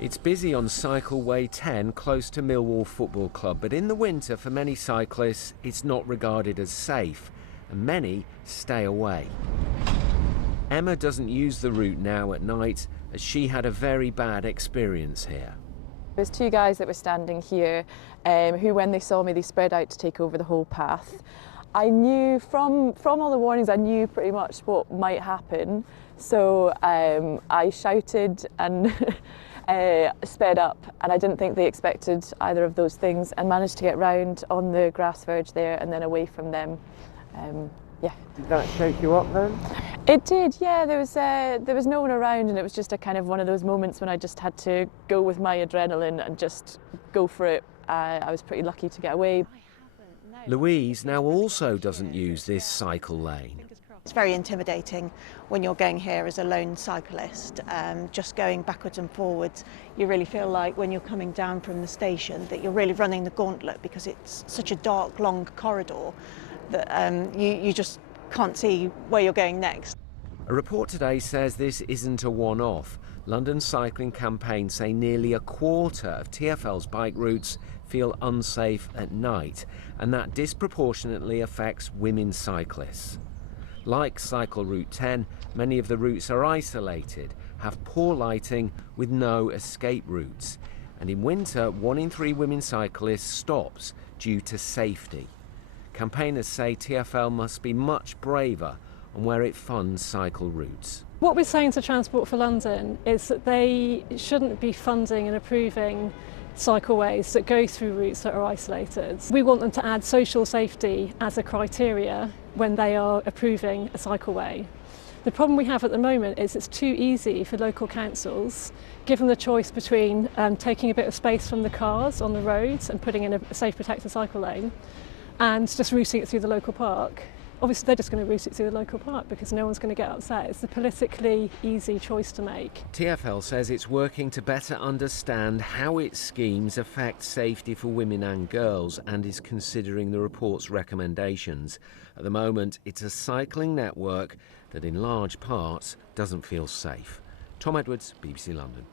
It's busy on cycleway 10 close to Millwall Football Club, but in the winter for many cyclists it's not regarded as safe and many stay away. Emma doesn't use the route now at night as she had a very bad experience here. There's two guys that were standing here who, when they saw me, they spread out to take over the whole path. I knew from all the warnings, I knew pretty much what might happen, so I shouted and sped up, and I didn't think they expected either of those things, and managed to get round on the grass verge there and then away from them. Yeah. Did that shake you up then? It did, yeah. There was no one around, and it was just a kind of one of those moments when I just had to go with my adrenaline and just go for it. I was pretty lucky to get away. Louise now also doesn't use this cycle lane. It's very intimidating when you're going here as a lone cyclist, just going backwards and forwards. You really feel like when you're coming down from the station that you're really running the gauntlet, because it's such a dark, long corridor that you just can't see where you're going next. A report today says this isn't a one-off. London cycling campaigns say nearly a quarter of TfL's bike routes feel unsafe at night, and that disproportionately affects women cyclists. Like Cycle Route 10, many of the routes are isolated, have poor lighting with no escape routes. And in winter, 1 in 3 women cyclists stops due to safety. Campaigners say TfL must be much braver on where it funds cycle routes. What we're saying to Transport for London is that they shouldn't be funding and approving cycleways that go through routes that are isolated. We want them to add social safety as a criteria when they are approving a cycleway. The problem we have at the moment is it's too easy for local councils, given the choice between taking a bit of space from the cars on the roads and putting in a safe protected cycle lane, and just routing it through the local park. Obviously they're just going to route it through the local park because no one's going to get upset. It's a politically easy choice to make. TfL says it's working to better understand how its schemes affect safety for women and girls, and is considering the report's recommendations. At the moment, it's a cycling network that in large parts doesn't feel safe. Tom Edwards, BBC London.